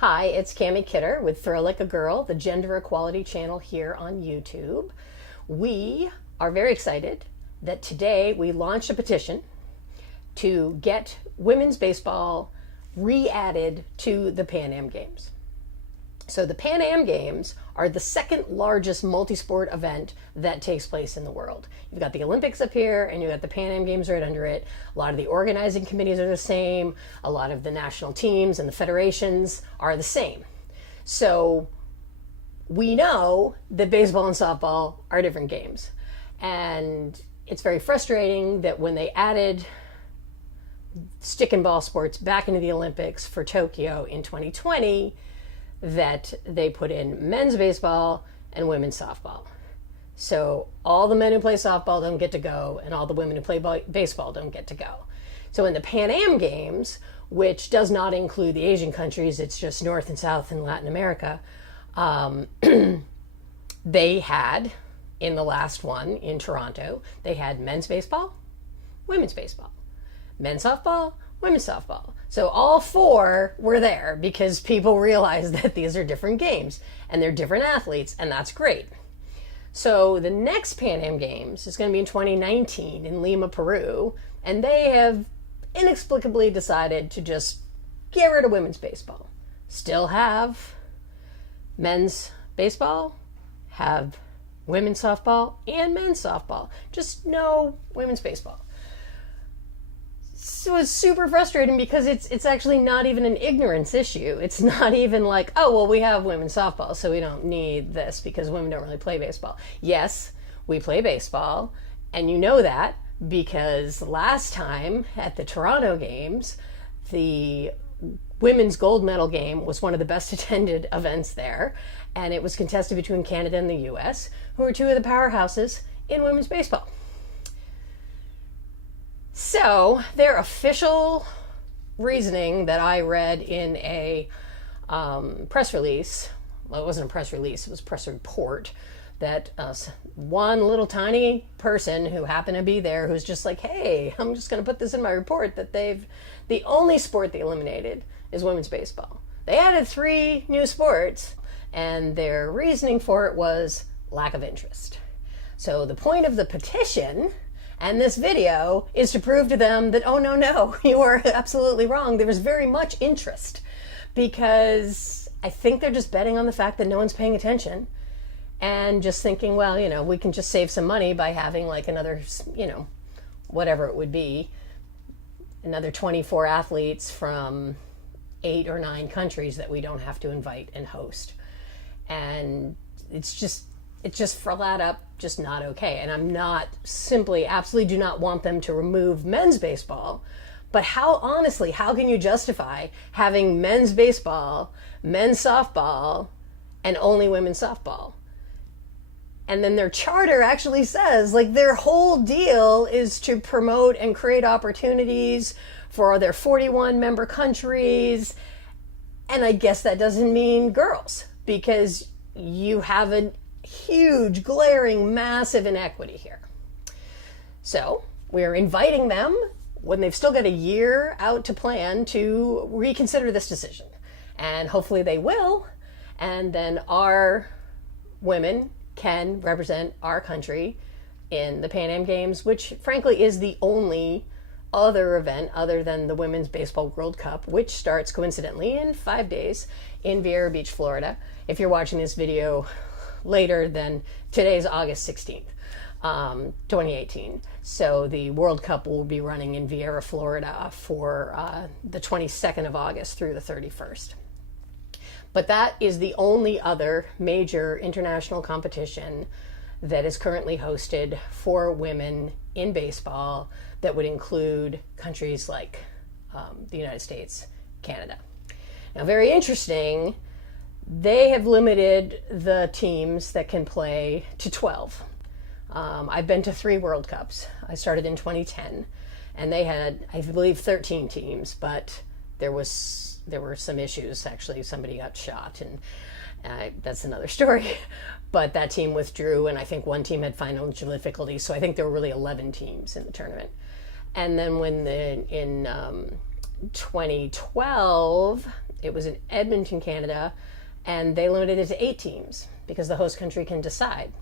Hi, it's Cami Kidder with Throw Like a Girl, the gender equality channel here on YouTube. We are very excited that today we launched a petition to get women's baseball re-added to the Pan Am Games. So the Pan Am Games are the second largest multi-sport event that takes place in the world. You've got the Olympics up here and you've got the Pan Am Games right under it. A lot of the organizing committees are the same. A lot of the national teams and the federations are the same. So we know that baseball and softball are different games. And it's very frustrating that when they added stick and ball sports back into the Olympics for Tokyo in 2020, that they put in men's baseball and women's softball. So all the men who play softball don't get to go, and all the women who play baseball don't get to go. So in the Pan Am Games, which does not include the Asian countries, it's just North and South and Latin America, they had, in the last one in Toronto, they had men's baseball, women's baseball, men's softball, women's softball. So all four were there because people realized that these are different games and they're different athletes, and that's great. So the next Pan Am Games is going to be in 2019 in Lima, Peru, and they have inexplicably decided to just get rid of women's baseball. Still have men's baseball, have women's softball, and men's softball. Just no women's baseball. So it's super frustrating because it's actually not even an ignorance issue. It's not even like, oh, well, we have women's softball, so we don't need this because women don't really play baseball. Yes, we play baseball, and you know that because last time at the Toronto Games, the women's gold medal game was one of the best attended events there, and it was contested between Canada and the US, who are two of the powerhouses in women's baseball. So their official reasoning that I read in a press release, well, it wasn't a press release, it was a press report, that one little tiny person who happened to be there who's just like, hey, I'm just going to put this in my report, that the only sport they eliminated is women's baseball. They added 3 new sports, and their reasoning for it was lack of interest. So the point of the petition and this video is to prove to them that, oh, no, you are absolutely wrong. There was very much interest, because I think they're just betting on the fact that no one's paying attention and just thinking, well, we can just save some money by having like another, whatever it would be, another 24 athletes from 8 or 9 countries that we don't have to invite and host. And it's just flat up just not okay. And I'm not absolutely do not want them to remove men's baseball. But how can you justify having men's baseball, men's softball, and only women's softball? And then their charter actually says, like, their whole deal is to promote and create opportunities for their 41 member countries. And I guess that doesn't mean girls, because you have a huge, glaring, massive inequity here. So we're inviting them, when they've still got a year out to plan, to reconsider this decision. And hopefully they will. And then our women can represent our country in the Pan Am Games, which frankly is the only other event other than the Women's Baseball World Cup, which starts coincidentally in 5 days in Vieira Beach, Florida. If you're watching this video later than today's August 16th, 2018. So the World Cup will be running in Vieira, Florida for the 22nd of August through the 31st. But that is the only other major international competition that is currently hosted for women in baseball that would include countries like the United States, Canada. Now, very interesting, they have limited the teams that can play to 12. I've been to 3 World Cups. I started in 2010, and they had, I believe, 13 teams, but there were some issues. Actually, somebody got shot, and that's another story. But that team withdrew, and I think one team had financial difficulties, so I think there were really 11 teams in the tournament. And then when in 2012, it was in Edmonton, Canada, and they limited it to 8 teams because the host country can decide.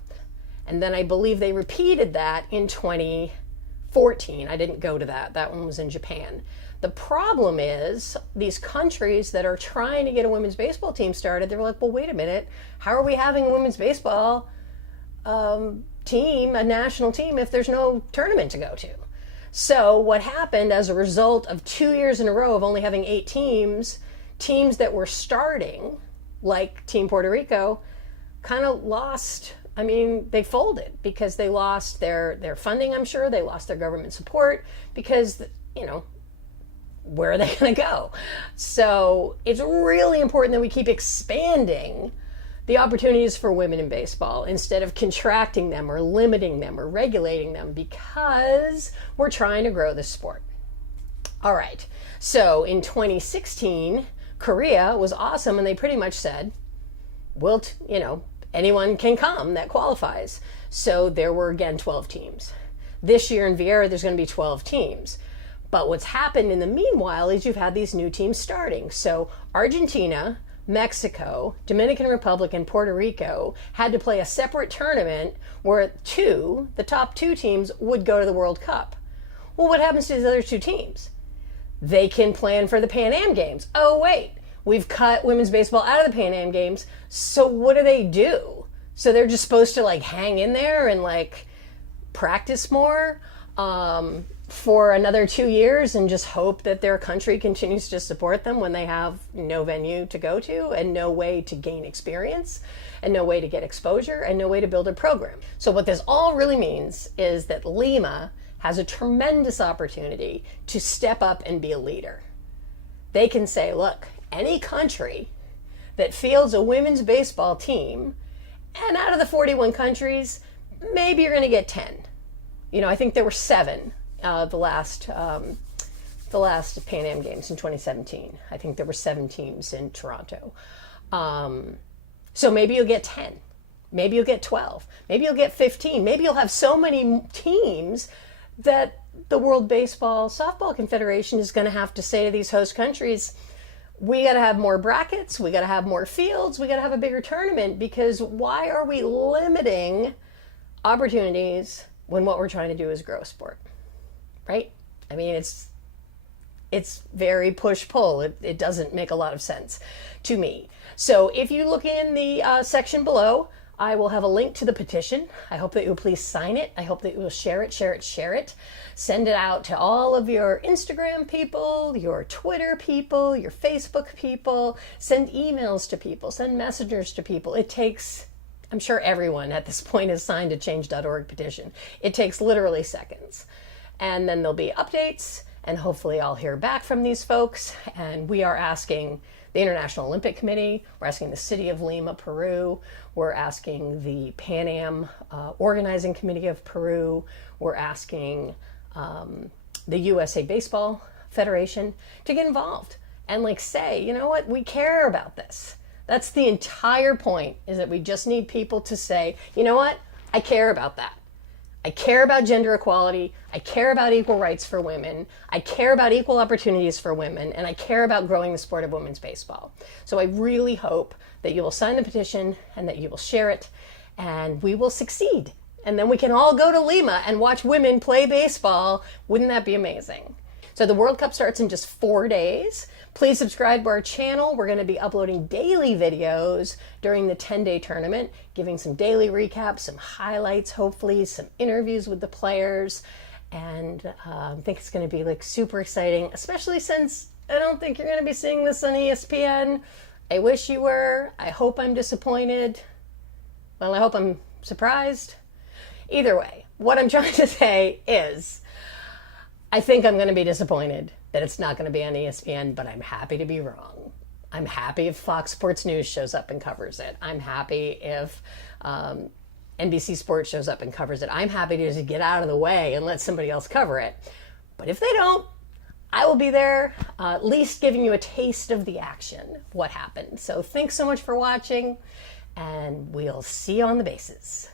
And then I believe they repeated that in 2014. I didn't go to that. That one was in Japan. The problem is these countries that are trying to get a women's baseball team started, they're like, well, wait a minute. How are we having a women's baseball team, a national team, if there's no tournament to go to? So what happened as a result of 2 years in a row of only having 8 teams, teams that were starting, like Team Puerto Rico, kind of lost. I mean, they folded because they lost their funding, I'm sure. They lost their government support because, where are they going to go? So it's really important that we keep expanding the opportunities for women in baseball instead of contracting them or limiting them or regulating them, because we're trying to grow the sport. All right. So in 2016, Korea was awesome, and they pretty much said, anyone can come that qualifies. So there were, again, 12 teams. This year in Vieira, there's going to be 12 teams. But what's happened in the meanwhile is you've had these new teams starting. So Argentina, Mexico, Dominican Republic, and Puerto Rico had to play a separate tournament where the top 2 teams would go to the World Cup. Well, what happens to these other 2 teams? They can plan for the Pan Am Games. Oh, wait, we've cut women's baseball out of the Pan Am Games. So what do? So they're just supposed to hang in there and practice more for another 2 years and just hope that their country continues to support them when they have no venue to go to and no way to gain experience and no way to get exposure and no way to build a program. So what this all really means is that Lima has a tremendous opportunity to step up and be a leader. They can say, look, any country that fields a women's baseball team, and out of the 41 countries, maybe you're going to get 10. I think there were 7 the last Pan Am Games in 2017. I think there were 7 teams in Toronto. So maybe you'll get 10. Maybe you'll get 12. Maybe you'll get 15. Maybe you'll have so many teams that the World Baseball Softball Confederation is going to have to say to these host countries, we got to have more brackets, we got to have more fields, we got to have a bigger tournament, because why are we limiting opportunities when what we're trying to do is grow sport, right? I mean, it's very push-pull. It doesn't make a lot of sense to me. So if you look in the section below, I will have a link to the petition. I hope that you'll please sign it. I hope that you will share it. Send it out to all of your Instagram people, your Twitter people, your Facebook people. Send emails to people. Send messengers to people. It takes, I'm sure everyone at this point has signed a change.org petition. It takes literally seconds. And then there'll be updates, and hopefully I'll hear back from these folks. And we are asking the International Olympic Committee, we're asking the City of Lima, Peru, we're asking the Pan Am Organizing Committee of Peru, we're asking the USA Baseball Federation to get involved and say, you know what, we care about this. That's the entire point, is that we just need people to say, you know what, I care about that. I care about gender equality, I care about equal rights for women, I care about equal opportunities for women, and I care about growing the sport of women's baseball. So I really hope that you will sign the petition and that you will share it, and we will succeed. And then we can all go to Lima and watch women play baseball. Wouldn't that be amazing? So the World Cup starts in just 4 days. Please subscribe to our channel. We're going to be uploading daily videos during the 10-day tournament, giving some daily recaps, some highlights, hopefully some interviews with the players. And I think it's going to be super exciting, especially since I don't think you're going to be seeing this on ESPN. I wish you were. I hope I'm disappointed. Well, I hope I'm surprised. Either way, what I'm trying to say is, I think I'm going to be disappointed that it's not going to be on ESPN, but I'm happy to be wrong. I'm happy if Fox Sports News shows up and covers it. I'm happy if NBC Sports shows up and covers it. I'm happy to just get out of the way and let somebody else cover it. But if they don't, I will be there, at least giving you a taste of the action, what happened. So thanks so much for watching, and we'll see you on the bases.